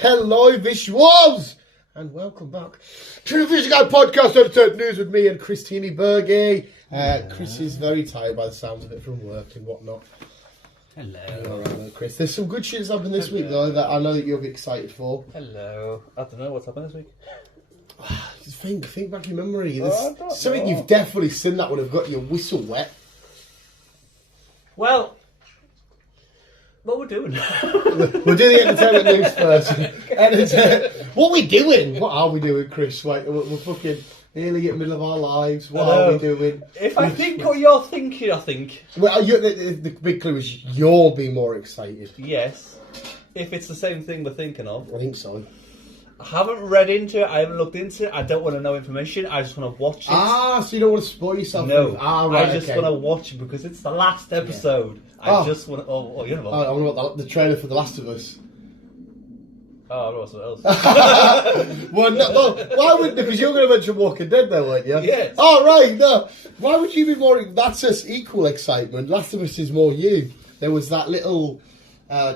Hello, visuals, and welcome back to the Vision Guy Podcast Entertainment News with me and Christine Berge. Chris is very tired by the sounds of it from work and whatnot. Hello. All right, Chris. There's some good shit that's happened this week, though, that I know that you'll be excited for. Hello. I don't know what's happened this week. Think back in memory. There's something you've definitely seen that would have got your whistle wet. Well, what we're doing? We'll do the entertainment news first. What are we doing? What are we doing, Chris? Wait, we're fucking nearly in the middle of our lives. What are we doing? If I think what you're thinking, I think. Well, the big clue is you'll be more excited. Yes. If it's the same thing we're thinking of. I think so. I haven't read into it. I haven't looked into it. I don't want to know information. I just want to watch it. Ah, so you don't want to spoil yourself? No. Right, I just want to watch it because it's the last episode. Yeah. I just want to... Oh, you know what? I want the trailer for The Last of Us. Oh, I don't know what else. Well, no, why wouldn't? Because you're going to mention Walking Dead, though, weren't you? Yes. Oh, right. No. Why would you be more? That's just equal excitement. Last of Us is more you. There was that little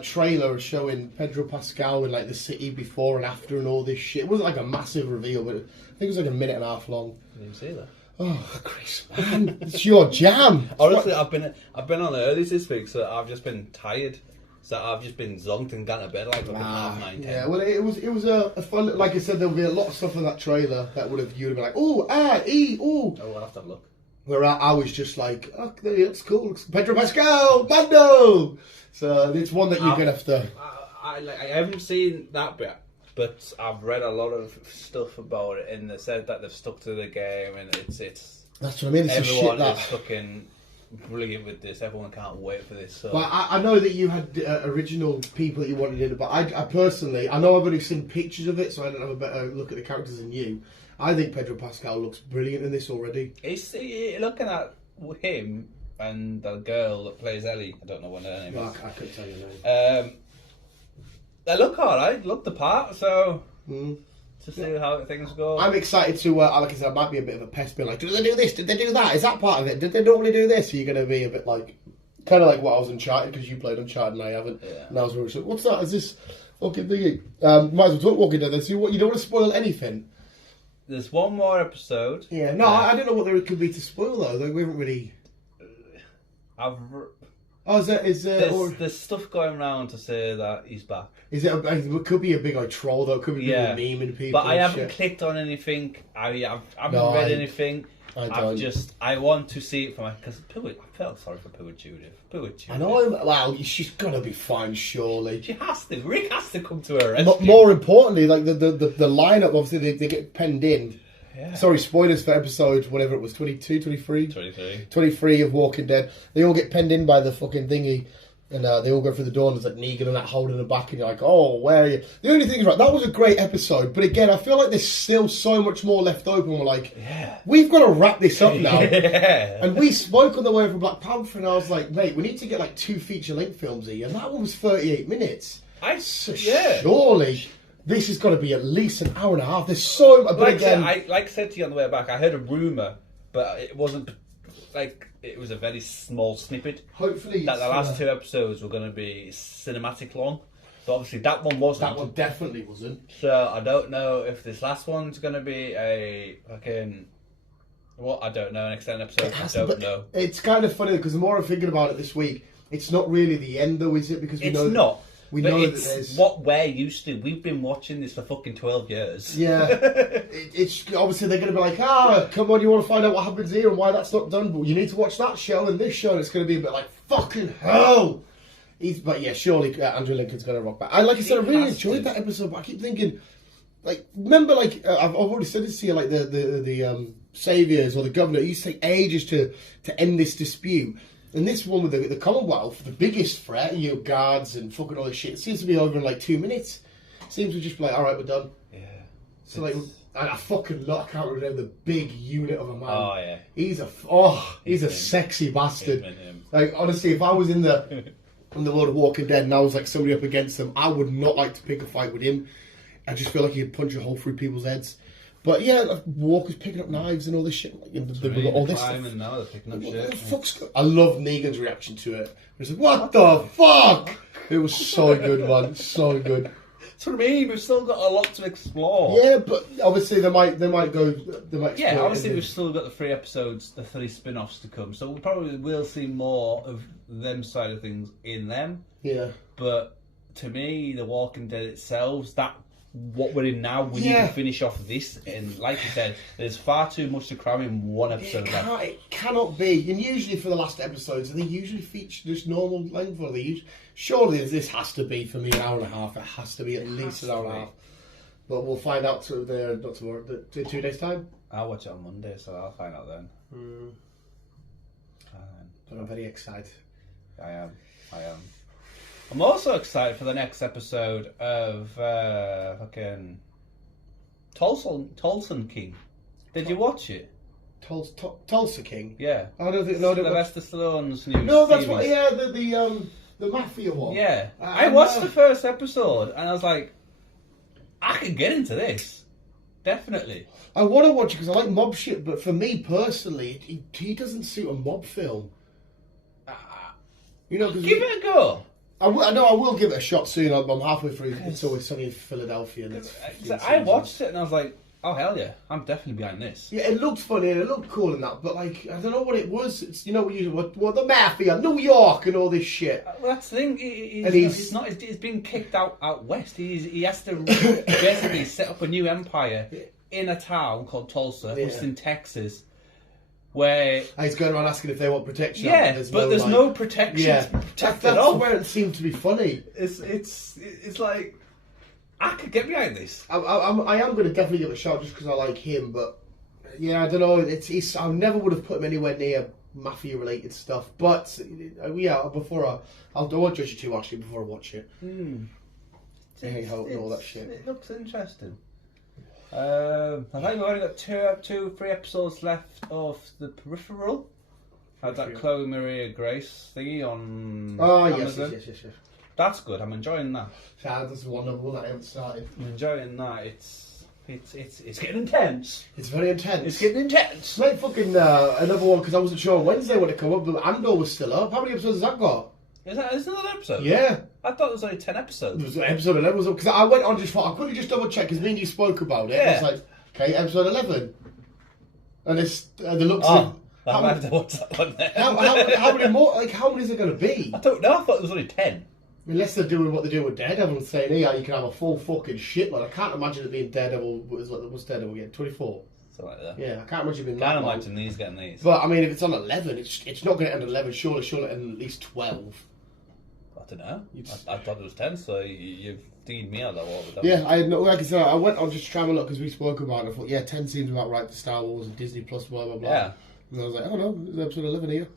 trailer showing Pedro Pascal in like the city before and after and all this shit. It wasn't like a massive reveal, but I think it was like a minute and a half long. I didn't see that. Oh, Chris, man, it's your jam. Honestly, I've been on early this week, so I've just been tired. So I've just been zonked and gone to bed like 9:30. Yeah, well, it was a fun. Like I said, there would be a lot of stuff in that trailer that you'd have been like, oh, oh. Oh, I'll have to have a look. Where I was just like, oh, it's cool. It's Pedro Pascal, Mando. So it's one that you're gonna have to. I haven't seen that bit, but I've read a lot of stuff about it, and they said that they've stuck to the game, and it's. That's what I mean. It's everyone shit is fucking brilliant with this. Everyone can't wait for this. So. Well, I know that you had original people that you wanted in it, but I personally, I know I've only seen pictures of it, so I don't have a better look at the characters than you. I think Pedro Pascal looks brilliant in this already. It's looking at him and the girl that plays Ellie. I don't know what her name is. I couldn't tell you her name. They look alright. Look the part. So. To see how things go. I'm excited to, like I said, I might be a bit of a pest, being like, did they do this? Did they do that? Is that part of it? Did they normally do this? So you're going to be a bit like, kind of like what I was Uncharted, because you played Uncharted and I haven't. Yeah. And I was really like, what's that? Is this fucking thingy? Might as well talk Walking Dead then. So you don't want to spoil anything? There's one more episode. Yeah, no, I don't know what there could be to spoil though. Like, we haven't really... There's stuff going around to say that he's back. Is it? It could be a big like troll though. It could be people memeing people. But I haven't clicked on anything. I haven't read anything. I want to see it for because I felt sorry for poor Judith. I know. Well, she's gonna be fine, surely. She has to. Rick has to come to her rescue. More importantly, like the lineup. Obviously, they get penned in. Yeah. Sorry, spoilers for episode, whatever it was, 22, 23? 23 of Walking Dead. They all get penned in by the fucking thingy, and they all go through the door, and there's like Negan and that holding them back, and you're like, oh, where are you? The only thing is, right, that was a great episode, but again, I feel like there's still so much more left open. We're like, we've got to wrap this up now. And we spoke on the way from Black Panther, and I was like, mate, we need to get like 2 feature-length films here, and that one was 38 minutes. Surely... This has got to be at least an hour and a half. There's so much. Like I said to you on the way back, I heard a rumour, but it wasn't like it was a very small snippet. Hopefully, that the last 2 episodes were going to be cinematic long, but obviously that one wasn't. That one definitely wasn't. So I don't know if this last one's going to be a fucking. What I don't know, an extended episode. I don't know. It's kind of funny because the more I'm thinking about it this week, it's not really the end though, is it? Because we know not. We but know it's that there's... what we're used to. We've been watching this for fucking 12 years. Yeah. It's obviously they're going to be like, come on, you want to find out what happens here and why that's not done, but you need to watch that show and this show, and it's going to be a bit like, fucking hell. But yeah, surely Andrew Lincoln's going to rock back. Like I said, I really enjoyed that episode, but I keep thinking, like, remember, like, I've already said this to you, like, the saviours or the governor, it used to take ages to end this dispute. And this one with the Commonwealth, the biggest threat, you know, guards and fucking all this shit, it seems to be over in like 2 minutes. It seems to just be like, alright, we're done. Yeah. So like, and I fucking love, I can't remember the big unit of a man. Oh yeah. He's a sexy bastard. Like honestly, if I was in the world of Walking Dead and I was like somebody up against them, I would not like to pick a fight with him. I just feel like he'd punch a hole through people's heads. But yeah, like, Walker's picking up knives and all this shit. Like, they've got all this stuff. Now they're picking up shit. I love Negan's reaction to it. He was like, "What the fuck?" It was so good, man. So good. That's what I mean. We've still got a lot to explore. Yeah, but obviously they might go. Yeah, obviously we've still got the 3 episodes, the 3 spin-offs to come. So we probably will see more of them side of things in them. Yeah. But to me, The Walking Dead itself, what we're in now, we need to finish off this. And like you said, there's far too much to cram in one episode. It cannot be. And usually for the last episodes, they usually feature just normal length. Or surely this has to be, for me, an hour and a half. It has to be at least an hour and a half. But we'll find out not tomorrow, 2 days' time. I'll watch it on Monday, so I'll find out then. But I'm very excited. I am. I'm also excited for the next episode of fucking Tulsa King. Did you watch it? Tulsa King? Yeah. I don't think... No, Sylvester Stallone's new No, that's series. what... Yeah, the Mafia one. Yeah. I watched the first episode and I was like, I can get into this. Definitely. I want to watch it because I like mob shit, but for me personally, he doesn't suit a mob film. You know, give it a go. I will give it a shot soon. I'm halfway through. It's Always Sunny in Philadelphia. And I watched it and I was like, oh hell yeah, I'm definitely behind this. Yeah, it looked funny and it looked cool and that, but like, I don't know what it was. It's, we usually the Mafia, New York and all this shit. Well, that's the thing. He's been kicked out west. He has to basically set up a new empire in a town called Tulsa, which is in Texas. Where he's going around asking if they want protection. Yeah, there's no protection. Yeah, that's where it seemed to be funny. It's like I could get behind this. I am going to definitely give it a shot just because I like him. But yeah, I don't know. I never would have put him anywhere near mafia related stuff. But yeah, I won't judge you too harshly before I watch it. Hey ho and all that shit. It looks interesting. I think we've only got 3 episodes left of The Peripheral. Had that Chloe Maria Grace thingy on Amazon. Yes. That's good. I'm enjoying that. That's one of one that I haven't started. I'm enjoying that. It's getting intense. It's very intense. It's getting intense. Like fucking another one because I wasn't sure on Wednesday when it come up, but Andor was still up. How many episodes has that got? Is another episode? Yeah. I thought it was only 10 episodes. It was episode 11 was up because I went on I couldn't just double check because me and you spoke about it. Yeah. I was like, okay, episode 11, and it's the looks. I have to watch that one then. How many more? Like, how many is it going to be? I don't know. I thought it was only 10. Unless they're doing what they're doing with Daredevil and saying, "Yeah, you can have a full fucking shitload." I can't imagine it being Daredevil. What's Daredevil getting? 24. Something like that. Yeah, I can't imagine being. Can't imagine these getting these. But I mean, if it's on 11, it's not going to end at 11. Surely end at least 12. I don't know. I thought it was 10, so you've dinged me out that water. Yeah, I had no. Like I said, I went on just trying to look because we spoke about it. I thought, yeah, 10 seems about right for Star Wars and Disney Plus, blah blah blah. Yeah. And I was like, oh no, there's episode 11 here.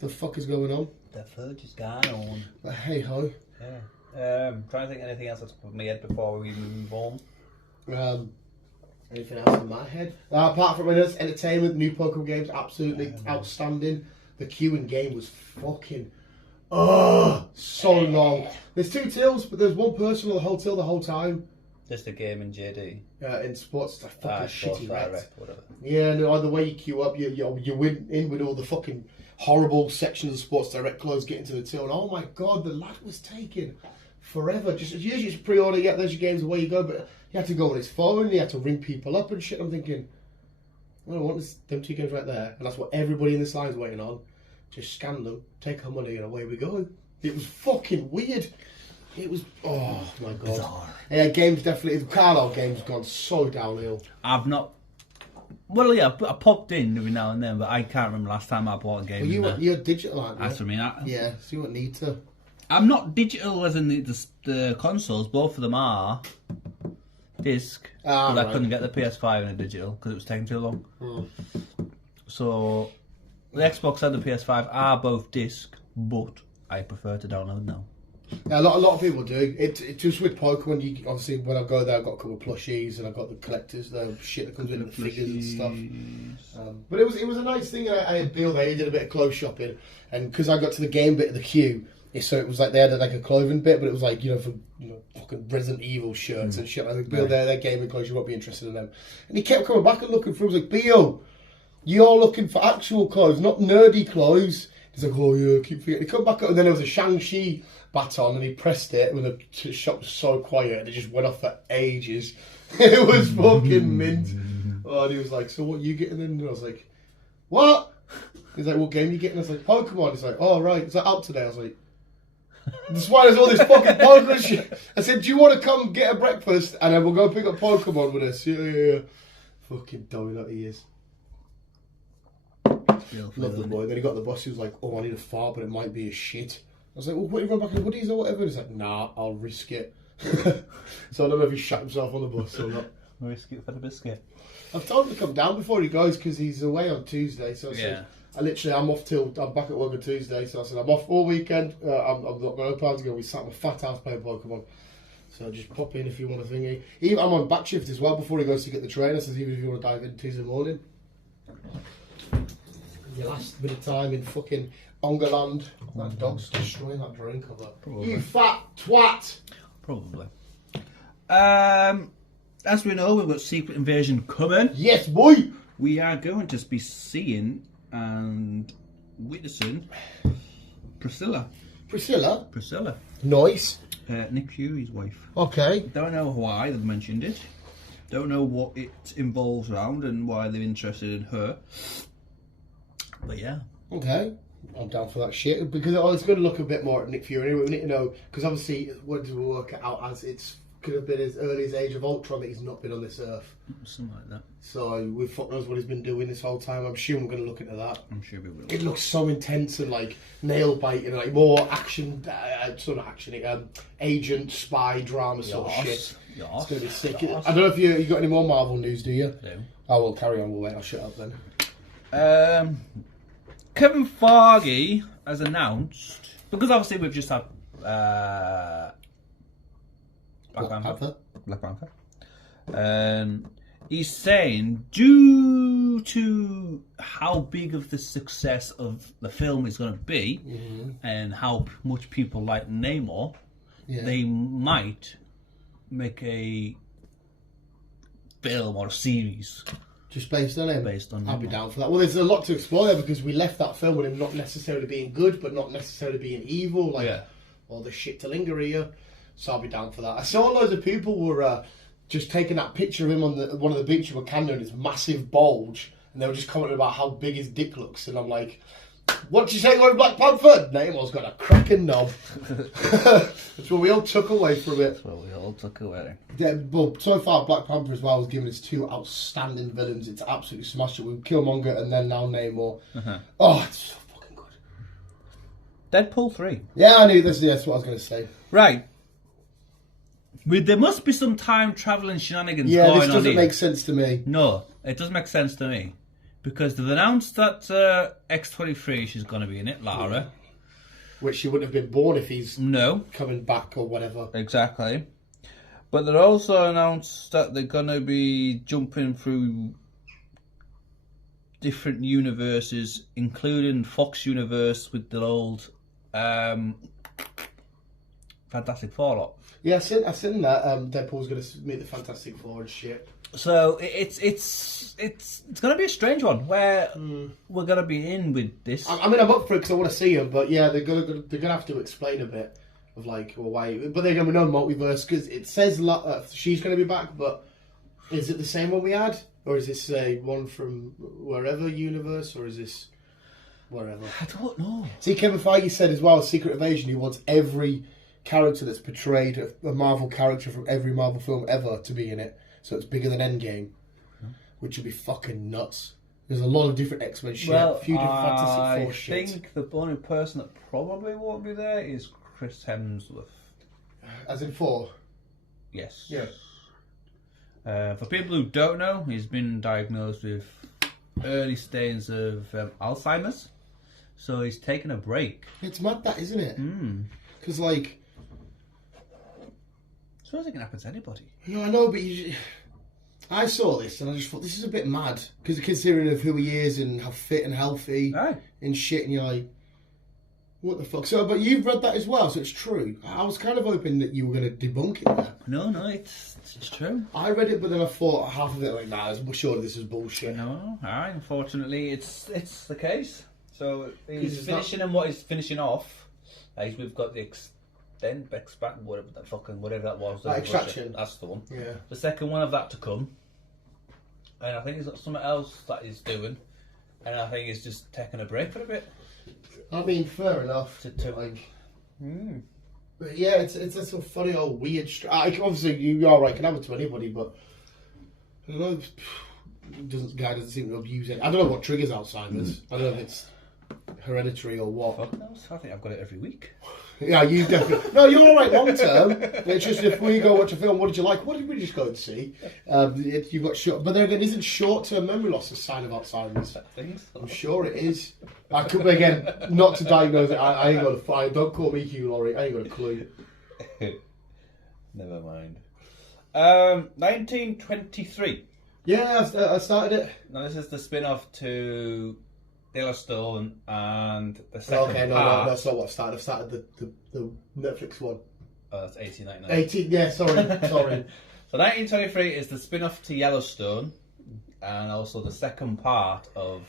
The fuck is going on? The fuck is going on? But hey ho. Yeah. Trying to think anything else that's put my head before we move on. Anything else in my head? Apart from entertainment, new Pokemon games, absolutely outstanding. The queuing game was fucking. So long. There's 2 tills, but there's one person on the whole till the whole time. Just a game in JD. In sports, it's a fucking shitty direct, whatever. Yeah, no. Either way you queue up, you win in with all the fucking horrible sections of Sports Direct clothes getting to the till. And oh my god, the lad was taking forever. Usually it's pre-order. Yeah, there's your games, away you go. But he had to go on his phone. He had to ring people up and shit. I'm thinking, I don't want them 2 games right there, and that's what everybody in this line is waiting on. Just scan them, take our money, and away we go. It was fucking weird. It was, oh my god. Bizarre. Yeah, games definitely, Carlo games gone so downhill. I've not, well yeah, I popped in every now and then, but I can't remember last time I bought a game. Well, you're digital, aren't you? That's what I mean. Yeah, so you won't need to. I'm not digital as in the consoles, both of them are disc, but I couldn't get the PS5 in a digital because it was taking too long. So the Xbox and the PS5 are both disc, but I prefer to download now. Yeah, a lot of people do. It just with Pokemon. You obviously when I go there, I've got a couple of plushies and I've got the collectors, the shit that comes with the figures and stuff. But it was a nice thing. I had Bill there. He did a bit of clothes shopping, and because I got to the game bit of the queue, Yeah, so it was like they had like a clothing bit, but it was like, for fucking Resident Evil shirts and shit. I think, Bill, they're gaming clothes, you won't be interested in them. And he kept coming back and looking for. I was like, Bill, you're looking for actual clothes, not nerdy clothes. He's like, oh yeah, I keep forgetting. He come back up, and then there was a Shang-Chi baton, and he pressed it when the shop was so quiet, and it just went off for ages. It was fucking mint. Oh, and he was like, so what are you getting in? And I was like, what? He's like, what game are you getting? I was like, Pokemon. He's like, oh right, is that out today? I was like, that's why there's all this fucking Pokemon shit. I said, do you want to come get a breakfast and then we'll go pick up Pokemon with us? Yeah. Fucking donut he is. Love the boy. Then he got the bus. He was like, oh, I need a fart, but it might be a shit. I was like, well, what, you run back in Woodies or whatever? He's like, nah, I'll risk it. So I don't know if he shot himself on the bus or not. Risk it for the biscuit. I've told him to come down before he goes because he's away on Tuesday. So I said, I'm off till I'm back at work on Tuesday. So I said, I'm off all weekend. I'm not going to plan to go. We sat in a fat house playing Pokemon. So just pop in if you want a thingy. I'm on back shift as well before he goes to get the train. I says, even if you want to dive in Tuesday morning. Your last bit of time in fucking Ongaland. That dog's destroying that drain cover. Probably. You fat twat! Probably. As we know, we've got Secret Invasion coming. Yes, boy! We are going to be seeing and witnessing Priscilla. Priscilla? Nice. Nick Fury's wife. Okay. Don't know why they've mentioned it. Don't know what it involves around and why they're interested in her. But yeah. Okay. I'm down for that shit. Because it's going to look a bit more at Nick Fury. Anyway, we need to know, because obviously, what do we work it out as? It's could have been as early as Age of Ultron that he's not been on this earth. Something like that. So, we fuck knows what he's been doing this whole time. I'm sure we're going to look into that. I'm sure we will. It looks so intense and like nail biting and like more action, sort of action, agent, spy, drama sort of shit. It's going to be sick. I don't know if you got any more Marvel news, do you? No. Oh, well, carry on. We'll wait. I'll shut up then. Kevin Feige has announced, because obviously we've just had Black Panther. He's saying, due to how big of the success of the film is going to be, and how much people like Namor, they might make a film or a series. Just based on him? Based on him. I'll be down for that. Well, there's a lot to explore there because we left that film with him not necessarily being good, but not necessarily being evil, all the shit to linger here. So I'll be down for that. I saw loads of people were just taking that picture of him on one of the beaches of Wakanda and his massive bulge, and they were just commenting about how big his dick looks, and I'm like, what you say about Black Panther? Namor's got a cracking knob. That's what we all took away from it. That's what we all took away. Yeah, but so far Black Panther as well has given us two outstanding villains. It's absolutely smashed it with Killmonger and then now Namor. Oh, it's so fucking good. Deadpool 3. Yeah, I knew this. That's what I was going to say. Right. There must be some time travelling shenanigans going on here. Yeah, this doesn't here. make sense to me. No, it doesn't make sense to me. Because they've announced that X-23, she's going to be in it, Lara. Yeah. Which she wouldn't have been born if he's coming back or whatever. Exactly. But they're also announced that they're going to be jumping through different universes, including Fox Universe with the old Fantastic Four lot. Yeah, I seen that. Deadpool's going to meet the Fantastic Four and shit. So it's going to be a strange one where we're going to be in with this. I mean, I'm up for it because I want to see him, but yeah, they're going to have to explain a bit of like, well, why. But they're going to know multiverse because it says she's going to be back, but is it the same one we had, or is this one from wherever universe, or is this wherever? I don't know. See, Kevin Feige said as well, Secret Invasion, he wants every character that's portrayed a Marvel character from every Marvel film ever to be in it. So it's bigger than Endgame, which would be fucking nuts. There's a lot of different X-Men shit, a few different Fantastic Four shit. I think the only person that probably won't be there is Chris Hemsworth. As in 4? Yes. Yeah. For people who don't know, he's been diagnosed with early stages of Alzheimer's, so he's taken a break. It's mad that, isn't it? Because like... I suppose it can happen to anybody. No, I know, but I saw this and I just thought, this is a bit mad. Because considering of who he is and how fit and healthy and shit, and you're like, What the fuck? So, but you've read that as well, so it's true. I was kind of hoping that you were going to debunk it there. No, it's true. I read it, but then I thought half of it like, nah, surely this is bullshit. No, unfortunately, it's the case. So he's finishing and what he's finishing off. We've got the whatever that was. Extraction. That's the one. Yeah. The second one of that to come, and I think he's got something else that he's doing, and I think he's just taking a break for a bit. I mean, fair enough. But yeah, it's a sort of funny old weird. Obviously, you are right. Can happen to anybody, but I don't know. Guy doesn't seem to abuse it. I don't know what triggers Alzheimer's. I don't know if it's hereditary or what. Fuck knows. I think I've got it every week. Yeah, you definitely. No, you're all right long term. It's just if we go watch a film, what did you like? What did we just go and see? You've got short, but then again, isn't short-term memory loss a sign of Alzheimer's? I'm sure it is. I could again not to diagnose it. I ain't got a fight. Don't call me Hugh Laurie. I ain't got a clue. Never mind. 1923. Yeah, I started it. Now this is the spin-off to Yellowstone, and the second no, that's not what I started. I started the Netflix one. Oh, that's 1899. 18, yeah, sorry. So 1923 is the spin-off to Yellowstone, and also the second part of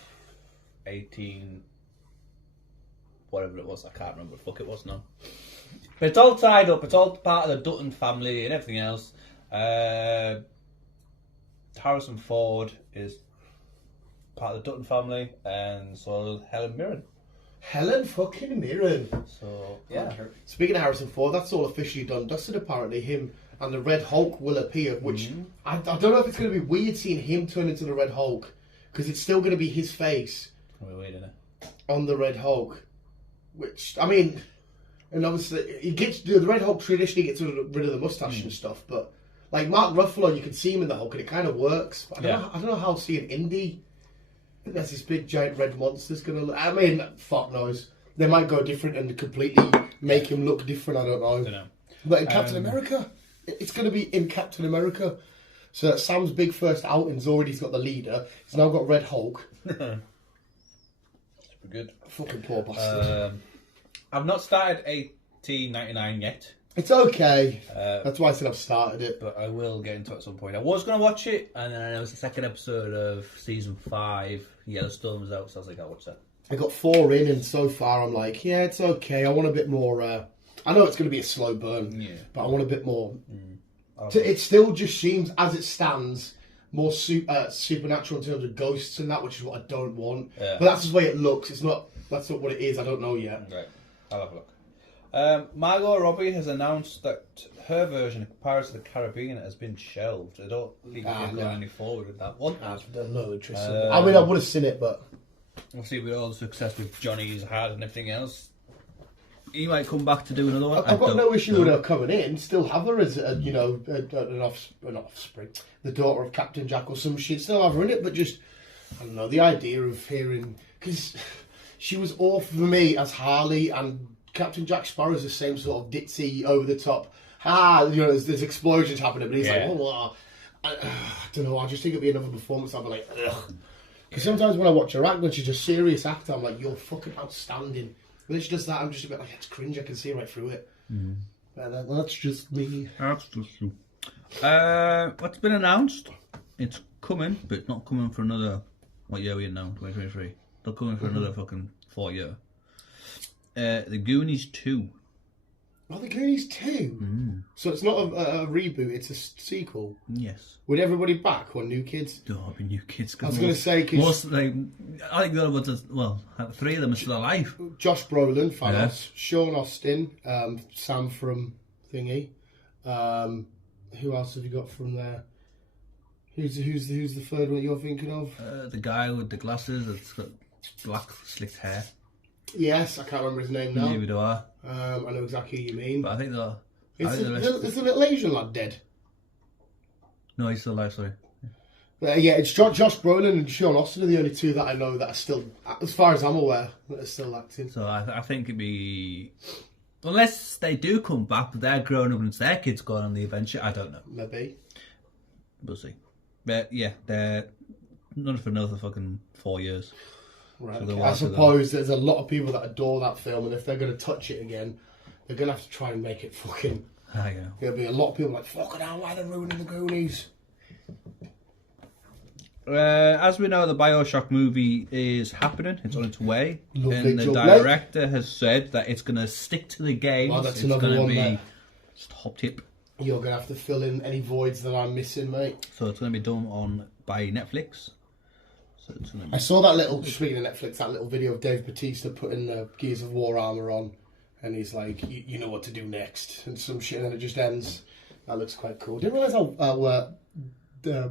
18... whatever it was, I can't remember what the fuck it was now. But it's all tied up, it's all part of the Dutton family and everything else. Harrison Ford is part of the Dutton family, and so is Helen Mirren. Helen fucking Mirren. So, yeah. Speaking of Harrison Ford, that's all officially done. Dusted apparently. Him and the Red Hulk will appear, which I don't know if it's going to be weird seeing him turn into the Red Hulk, because it's still going to be his face on the Red Hulk. Which, I mean, and obviously, the Red Hulk traditionally gets rid of the mustache and stuff, but like Mark Ruffalo, you can see him in the Hulk and it kind of works. But I don't know how seeing Indy, there's this big giant red monster's going to look. I mean, fuck knows. They might go different and completely make him look different, I don't know. But in Captain America, it's going to be in Captain America. So Sam's big first outing's already got the leader. He's now got Red Hulk. Super good. Fucking poor bastard. I've not started 1899 yet. It's okay. That's why I said I've started it. But I will get into it at some point. I was going to watch it, and then it was the second episode of season 5. Yellowstone was out, so I was like, I'll watch that. I got 4 in, and so far I'm like, yeah, it's okay. I want a bit more. I know it's going to be a slow burn, but I want a bit more. It still just seems, as it stands, more supernatural in terms of ghosts and that, which is what I don't want. Yeah. But that's the way it looks. That's not what it is. I don't know yet. Right, I'll have a look. Margot Robbie has announced that her version of Pirates of the Caribbean has been shelved. They don't think they're going any forward with that one. I've no interest in it. I mean, I would have seen it, but obviously with all the success with Johnny's had and everything else, he might come back to do another one. I've got no issue with her coming in. Still have her as an offspring, the daughter of Captain Jack or some shit. Still have her in it, but just I don't know, the idea of hearing, because she was awful for me as Harley, and Captain Jack Sparrow's the same sort of ditzy, over the top. There's explosions happening, but he's like, I don't know. I just think it'd be another performance. I'd be like, ugh. Because sometimes when I watch her act, when she's a serious actor, I'm like, you're fucking outstanding. When she does that, I'm just a bit like, it's cringe. I can see right through it. That's just me. That's just you. What's been announced? It's coming, but it's not coming for another. What year are we in now? 2023. They're coming for another fucking 4 year. The Goonies 2. Oh, The Goonies 2? So it's not a reboot, it's a sequel? Yes. With everybody back or new kids? No, it'll be new kids. I was going to say... I think the other ones are, 3 of them are still alive. Josh Brolin, Thanos, Sean Austin, Sam from Thingy. Who else have you got from there? Who's the third one you're thinking of? The guy with the glasses that's got black slicked hair. Yes, I can't remember his name now. Neither do I. I know exactly who you mean. But I think is the little Asian lad dead? No, he's still alive, sorry. Yeah, it's Josh Brolin and Sean Austin are the only 2 that I know that are still, as far as I'm aware, that are still acting. So I think it'd be... Unless they do come back, but they're grown up and it's their kids going on the adventure, I don't know. Maybe. We'll see. But yeah, they're not for another fucking 4 years. Right. So I suppose there's a lot of people that adore that film, and if they're going to touch it again, they're going to have to try and make it fucking... Yeah. There'll be a lot of people like, fucking hell, why are they ruining the Goonies? As we know, the Bioshock movie is happening. It's on its way. Lovely, and the lovely. director has said that it's going to stick to the games. Oh, that's it's another going one to be there. top tip. You're going to have to fill in any voids that I'm missing, mate. So it's going to be done by Netflix. So it's going to be... I saw that little, speaking of Netflix, that little video of Dave Bautista putting the Gears of War armour on, and he's like, you know what to do next, and some shit, and then it just ends. That looks quite cool. Didn't realise how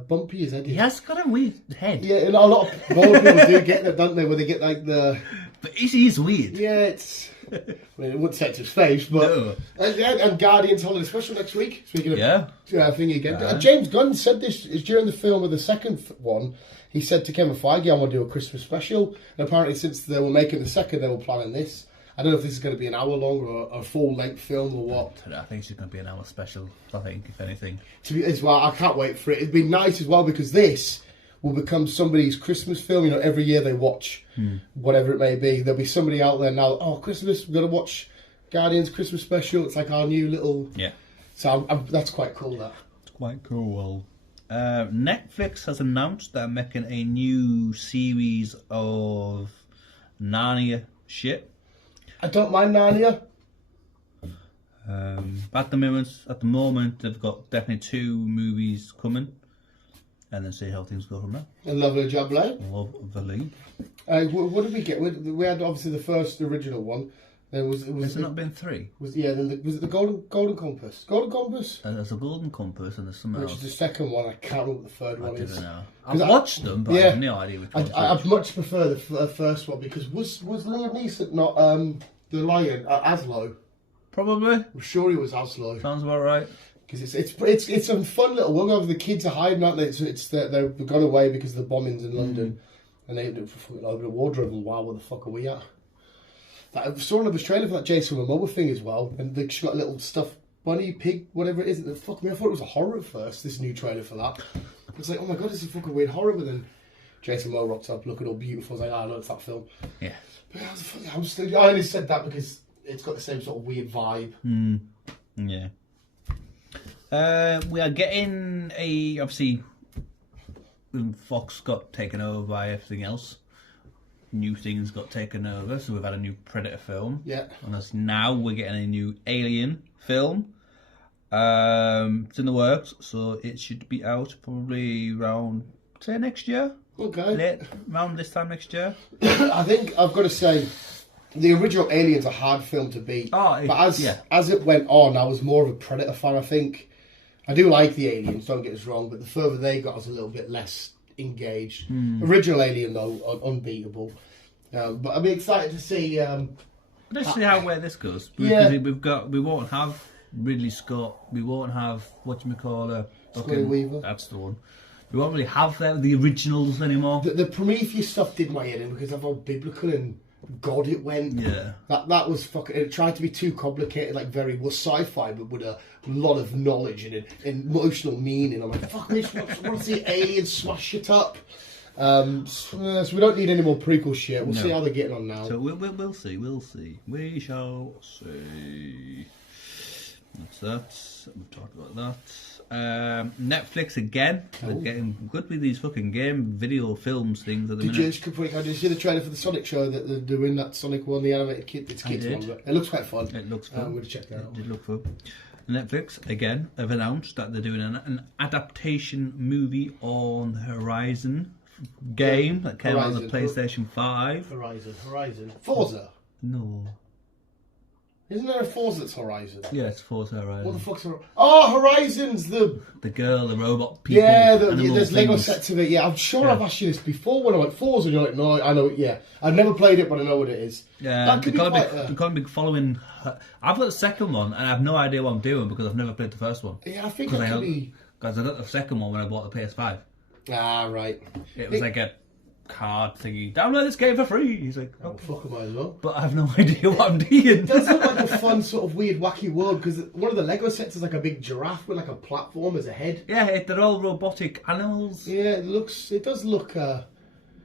bumpy his head is. He has got a weird head. Yeah, and a lot of people do get that, don't they, where they get like the... But he's weird. Yeah, it's... I mean, it wouldn't say to his face, but... No. And Guardians holiday special next week. Speaking of thing again. Right. James Gunn said this is during the film of the second one. He said to Kevin Feige, I want to do a Christmas special. And apparently since they were making the second, they were planning this. I don't know if this is going to be an hour long or a full-length film or what. I think it's going to be an hour special, I think, if anything. As well, I can't wait for it. It'd be nice as well because this will become somebody's Christmas film. You know, every year they watch whatever it may be. There'll be somebody out there now, oh, Christmas, we're going to watch Guardians Christmas special. It's like our new little... Yeah. So that's quite cool, that. It's quite cool. Netflix has announced they're making a new series of Narnia shit. I don't mind Narnia. At the moment, they've got definitely 2 movies coming, and then see how things go from there. A lovely job, like. Lovely. What did we get? We had obviously the first original one. Then was Has it not been 3? Was it the Golden Compass? Golden Compass. There's a Golden Compass and there's something Which else. is the second one. I can't remember what the third one is. I don't know. I've watched them, but I have no idea which one. I'd much prefer the first one because was Liam Neeson not the lion Aslo? Probably. I'm sure he was Aslo. Sounds about right. Because it's a fun little world. The kids are hiding, aren't they? They've gone away because of the bombings in London, and they fucking open a wardrobe and wow, where the fuck are we at? I saw another trailer for that Jason Momoa thing as well, and they've got a little stuffed bunny, pig, whatever it is. Fuck me, I thought it was a horror at first. This new trailer for that. I was like, oh my god, it's a fucking weird horror. But then Jason Momoa rocked up, looking all beautiful. I was like, oh, no, it's that film. Yeah. But I only said that because it's got the same sort of weird vibe. Yeah. We are getting obviously Fox got taken over by everything else. New things got taken over, so we've had a new Predator film. Yeah. And as now we're getting a new Alien film. It's in the works, so it should be out probably around, say, next year. Okay. Around this time next year. I think I've got to say, the original Alien's a hard film to beat. But as it went on, I was more of a Predator fan, I think. I do like the Aliens, don't get us wrong, but the further they got, I was a little bit less engaged. Original Alien, though, unbeatable. But I'll be excited to see... Let's see where this goes. Yeah. We won't have Ridley Scott, we won't have, Scotty Weaver. That's the one. We won't really have the originals anymore. The Prometheus stuff did my head in because of how biblical and God it went. Yeah. That was fucking... It tried to be too complicated, like sci-fi, but with a lot of knowledge and emotional meaning. I'm like, fuck, I just want to see aliens smash shit up. So we don't need any more prequel shit. We'll see how they're getting on now. So we'll see. We shall see. That's that. We've talked about that. Netflix again. They're getting good with these fucking video films things at the minute. Did you see the trailer for the Sonic show that they're doing? That Sonic one, the animated kids one. But it looks quite fun. It looks fun. I'm going to check that out. It did look fun. Netflix again have announced that they're doing an adaptation movie on Horizon game that came out on the PlayStation 5. Horizon. Forza? No. Isn't there a Forza that's Horizon? Yeah, it's Forza Horizon. What the fuck's Horizon? Oh, Horizon's the girl, the robot people. Yeah, there's Lego sets of it. Yeah, I'm sure I've asked you this before when I went Forza and you're like, no, I know it, yeah. I've never played it, but I know what it is. Yeah, that could be quite be following her. I've got the second one and I have no idea what I'm doing because I've never played the first one. Yeah, I think that could be... Because I got the second one when I bought the PS5. Ah, right. It was like a card thingy. Download this game for free. He's like, oh, fuck, I might as well. But I have no idea what I'm doing. It does look like a fun sort of weird wacky world because one of the Lego sets is like a big giraffe with like a platform as a head. Yeah, they're all robotic animals. Yeah, it does look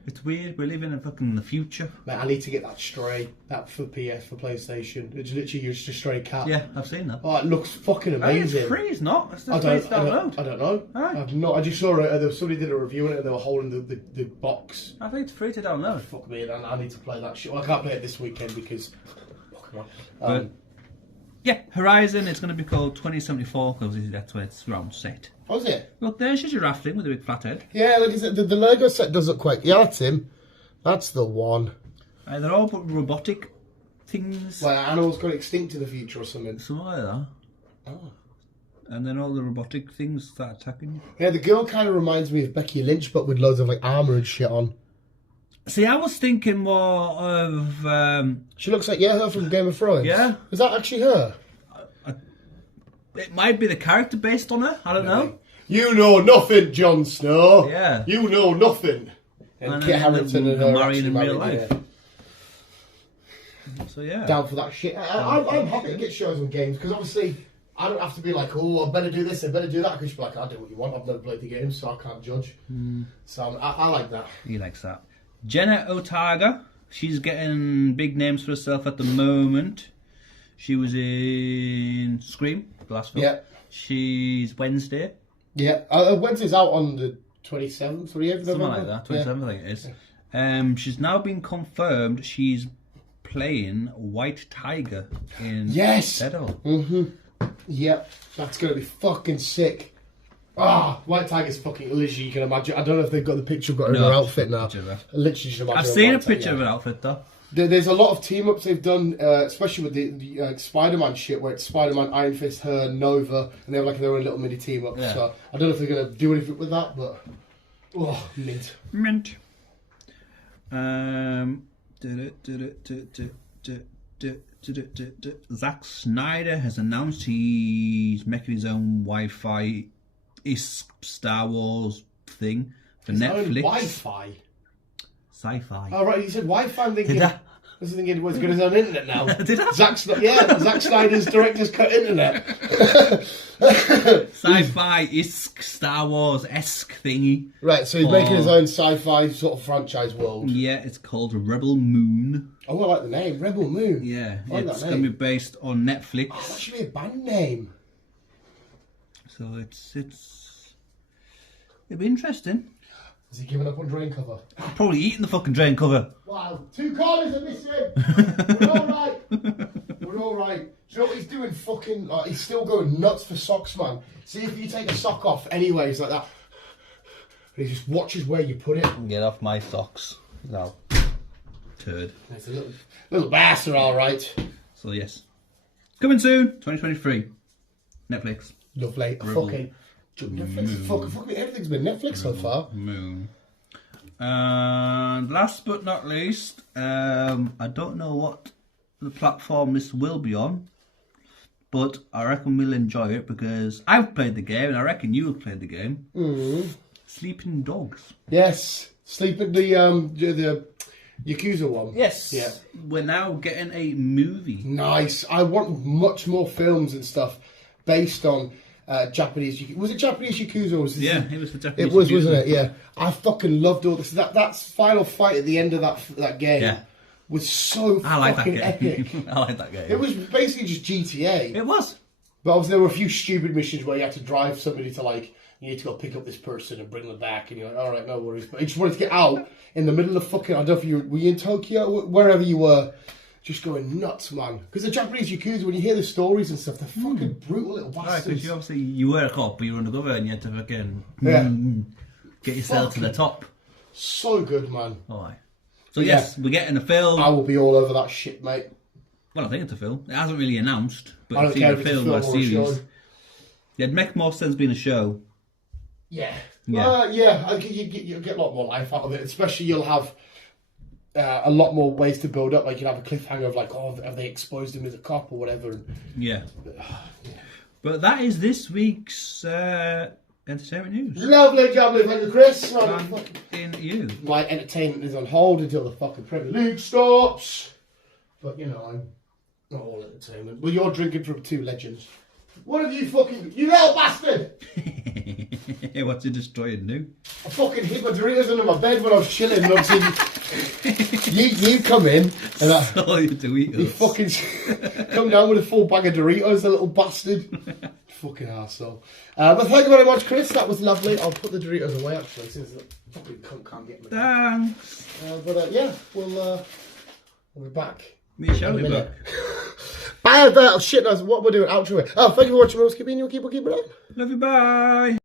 It's weird. We're living in fucking the future. Mate, I need to get that stray. That for PS, for PlayStation. It's literally just a stray cat. Yeah, I've seen that. Oh, it looks fucking amazing. It's free, it's not. It's I just don't know. Right. I've not. I just saw it. Somebody did a review on it and they were holding the box. I think it's free to download. Fuck me, and I need to play that shit. Well, I can't play it this weekend because... yeah, Horizon, it's going to be called 2074 because that's where it's round set. Oh, is it? Look, there's your giraffe thing with a big flat head. Yeah, look, the Lego set does look quite... Yeah, that's him. That's the one. They're all but robotic things. Well, animals got extinct in the future or something. Something like that. Oh. And then all the robotic things start attacking you. Yeah, the girl kind of reminds me of Becky Lynch, but with loads of like armour and shit on. See, I was thinking more of... She looks like, her from Game of Thrones. Yeah. Is that actually her? It might be the character based on her. I don't know. You know nothing, Jon Snow. Yeah. You know nothing. And Kit Harington and her marrying in real married, life. So yeah. Down for that shit. I'm happy to get shows on games because obviously I don't have to be like, oh, I better do this, I better do that. Because you're like, I'll do what you want. I've never played the game, so I can't judge. So I like that. He likes that. Jenna Ortega. She's getting big names for herself at the moment. She was in Scream, the last film. Yeah. She's Wednesday. Yeah. Wednesday's out on the 27th or 28th. Something like that. 27th, I think it is. She's now been confirmed she's playing White Tiger in Daredevil. Mm-hmm. Yep. That's going to be fucking sick. White Tiger's fucking literally, you can imagine. I don't know if they've got the picture of her outfit now. Literally just imagine. I've seen a picture of her outfit though. There's a lot of team ups they've done, especially with the Spider-Man shit, where it's Spider-Man, Iron Fist, her, Nova, and they have like their own little mini team up. Yeah. So I don't know if they're gonna do anything with that, but mint. Zack Snyder has announced he's making his own Wi-Fi Star Wars thing for Netflix. Wi-Fi. Sci-fi. Oh right, you said Wi-Fi. I'm thinking. Did I? I was thinking, he's got his own internet now. Did I? Zack Snyder's director's cut internet. Sci-fi-esque, Star Wars-esque thingy. Right, so he's making his own sci-fi sort of franchise world. Yeah, it's called Rebel Moon. Oh, I like the name, Rebel Moon. Yeah, like it's going to be based on Netflix. Oh, that should be a band name. So it'll be interesting. Has he given up on drain cover? Probably eating the fucking drain cover. Wow, 2 corners are missing. We're all right. We're all right. Do you know what he's doing? Fucking, he's still going nuts for socks, man. See if you take a sock off anyways like that. And he just watches where you put it. Get off my socks. No. Turd. It's a little bastard, all right. So yes. Coming soon, 2023. Netflix. Lovely. Fucking Netflix. Fucking everything's been Netflix so far. Moon. And last but not least, I don't know what the platform this will be on, but I reckon we'll enjoy it because I've played the game and I reckon you've played the game. Sleeping Dogs. Yes. Sleeping the Yakuza one. Yes. Yeah. We're now getting a movie. Nice. I want much more films and stuff based on Japanese. Was it Japanese Yakuza? Or was it? Yeah, it was the Japanese. It was, Yakuza. wasn't it? Yeah. I fucking loved all this. That final fight at the end of that game was so fucking epic. I like that game. It was basically just GTA. It was. But obviously there were a few stupid missions where you had to drive somebody to like, you need to go pick up this person and bring them back, and you're like, all right, no worries. But I just wanted to get out in the middle of fucking, I don't know if were you in Tokyo, wherever you were, just going nuts, man. Because the Japanese Yakuza, when you hear the stories and stuff, they're fucking brutal little bastards. Right, because you were a cop, but you were undercover, and you had to fucking get yourself to the top. So good, man. All right. So yes, we're getting a film. I will be all over that shit, mate. Well, I think it's a film. It hasn't really announced, but I don't it's care either if a it's film or a series. show. Yeah, it'd make more sense being a show. Yeah. Yeah. I think you'll get a lot more life out of it. Especially you'll have a lot more ways to build up. Like you'll have a cliffhanger of like, oh, have they exposed him as a cop or whatever? Yeah. But that is this week's entertainment news. Lovely, jubbly, thank you, Chris. In you. My entertainment is on hold until the fucking Premier League stops. But you know, I'm not all entertainment. Well, you're drinking from 2 legends. What have you fucking... You little bastard! What's he destroying now? I fucking hid my Doritos under my bed when I was chilling, and obviously you come in and Oh, you Doritos. you fucking come down with a full bag of Doritos, the little bastard. Fucking arsehole. But thank you very much, Chris. That was lovely. I'll put the Doritos away actually, since the fucking cunt can't get me. Thanks. But yeah, we'll be back. We shall be back. Bye. Oh shit! That's what we're doing. Outro. Oh, thank you for watching. Keep it on. Love you. Bye.